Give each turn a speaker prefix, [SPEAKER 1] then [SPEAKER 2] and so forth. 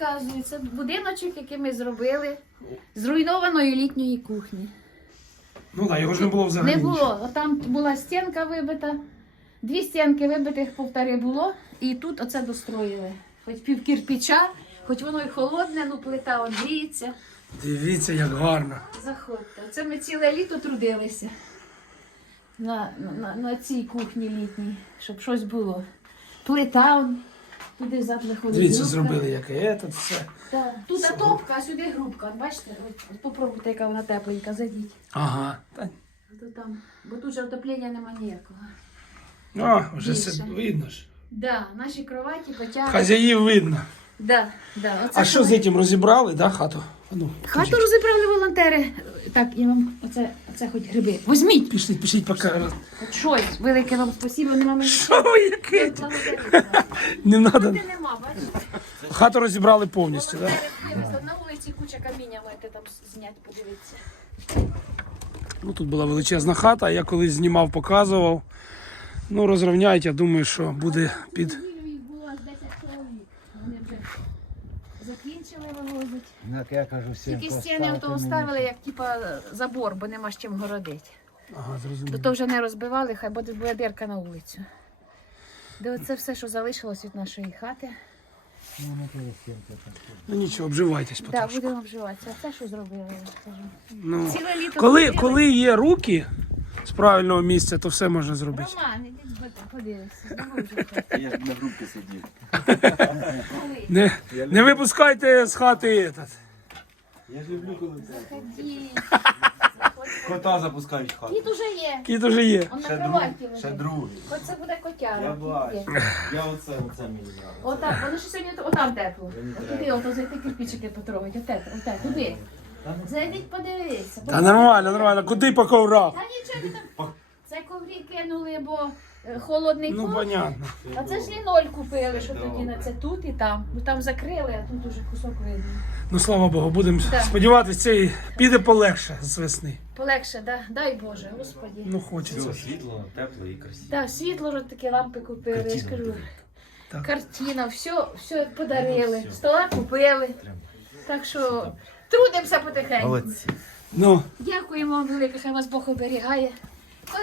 [SPEAKER 1] розказую. Це будиночок, який ми зробили з руйнованої літньої кухні.
[SPEAKER 2] Ну так, його ж не було взагалі.
[SPEAKER 1] Не було. Там була стінка вибита, 2 стінки вибитих, 1,5 було, і тут оце достроїли. Хоч пів кирпича, хоч воно й холодне, ну плита гріється.
[SPEAKER 2] Дивіться, як гарно.
[SPEAKER 1] Заходьте. Оце ми ціле літо трудилися на цій кухні літній, щоб щось було. Плита, туди взад виходить.
[SPEAKER 2] Дивіться,
[SPEAKER 1] грубка.
[SPEAKER 2] зробили, яке тут все.
[SPEAKER 1] Так. Тут топка, а сюди грубка. От бачите, от попробуйте, яка вона тепленька, зайдіть.
[SPEAKER 2] Ага. Та-
[SPEAKER 1] Тут там, бо тут же отоплення нема ніякого.
[SPEAKER 2] О, вже
[SPEAKER 1] Більше.
[SPEAKER 2] все видно ж.
[SPEAKER 1] Да, наші кроваті потягли.
[SPEAKER 2] Хазяїв видно.
[SPEAKER 1] Да. Оце
[SPEAKER 2] А що з цим розібрали, да, хату? А ну,
[SPEAKER 1] Хату
[SPEAKER 2] покажіть.
[SPEAKER 1] розібрали волонтери. Так, я вам оце хоч гриби. Візьміть.
[SPEAKER 2] Пішліть, поки.
[SPEAKER 1] От щось. Велике вам спасибо, нема мені.
[SPEAKER 2] Що ви яке? Не треба.
[SPEAKER 1] Нема, бачите?
[SPEAKER 2] Хату розібрали повністю, так? Да?
[SPEAKER 1] На вулиці куча каміння, можете там зняти, подивитися.
[SPEAKER 2] Ну, тут була величезна хата, я колись знімав, показував. Ну, розрівняють, я думаю, що буде під...
[SPEAKER 1] Неділю їх було аж 10 чоловік. Вони вже закінчили вивозити.
[SPEAKER 3] Так я кажу всім,
[SPEAKER 1] Тільки стіни ото оставили, як типа забор, бо нема з чим городити.
[SPEAKER 2] Ага,
[SPEAKER 1] То
[SPEAKER 2] зрозуміло.
[SPEAKER 1] то вже не розбивали, хай буде дірка на вулицю. Де оце все, що залишилось від нашої хати.
[SPEAKER 2] Ну нічого, обживайтесь
[SPEAKER 1] Так,
[SPEAKER 2] потрошку.
[SPEAKER 1] будемо вживатися. А це що зробили? Я скажу.
[SPEAKER 2] Ну,
[SPEAKER 1] Ціле літо
[SPEAKER 2] коли,
[SPEAKER 1] ходили.
[SPEAKER 2] коли є руки з правильного місця, то все можна зробити.
[SPEAKER 1] Роман, ідіть подивися. Не можу.
[SPEAKER 3] Я ж на групі сидів.
[SPEAKER 2] Не, не випускайте з хати этот.
[SPEAKER 3] Я ж люблю, коли це.
[SPEAKER 1] Ходіть.
[SPEAKER 3] Кота запускають в хату.
[SPEAKER 1] Кіт уже є.
[SPEAKER 2] Кіт уже є.
[SPEAKER 1] Он на
[SPEAKER 3] Ще
[SPEAKER 1] кроваті
[SPEAKER 3] другий. Ще
[SPEAKER 1] лежить.
[SPEAKER 3] другий.
[SPEAKER 1] Хоч це буде котяра.
[SPEAKER 3] Я
[SPEAKER 1] Кіт
[SPEAKER 3] бачу.
[SPEAKER 1] є.
[SPEAKER 3] Я оце мені нравиться.
[SPEAKER 1] Отак, воно ще сьогодні отам тепло.
[SPEAKER 3] Мені
[SPEAKER 1] От
[SPEAKER 3] треба.
[SPEAKER 1] туди, ото зайти кирпичики потрогати. Оте, туди. Зайдіть, подивіться.
[SPEAKER 2] Та нормально, нормально. Куди по коврах?
[SPEAKER 1] Та нічого не там. Це коврі кинули, бо холодний
[SPEAKER 2] Ну,
[SPEAKER 1] пол.
[SPEAKER 2] понятно.
[SPEAKER 1] А це ж ліноль купили, щоб тоді на це тут і там. Ну там закрили, а тут уже кусок видно.
[SPEAKER 2] Ну, слава Богу, будемо
[SPEAKER 1] Так.
[SPEAKER 2] сподіватися, цей піде полегше з весни.
[SPEAKER 1] Полегше, да? Дай Боже, Господі.
[SPEAKER 2] Ну, хочеться.
[SPEAKER 3] Все світло, тепло і красиво.
[SPEAKER 1] Так, світло ж такі лампи купили, я ж
[SPEAKER 3] Картина
[SPEAKER 1] кажу.
[SPEAKER 3] буде.
[SPEAKER 2] Так.
[SPEAKER 1] Картина, все подарили.
[SPEAKER 3] Все.
[SPEAKER 1] Стола купили.
[SPEAKER 3] Прям.
[SPEAKER 1] Так що трудимося потихеньку.
[SPEAKER 3] Молодці.
[SPEAKER 2] Ну,
[SPEAKER 1] Дякуємо вам велике, хай вас Бог оберігає.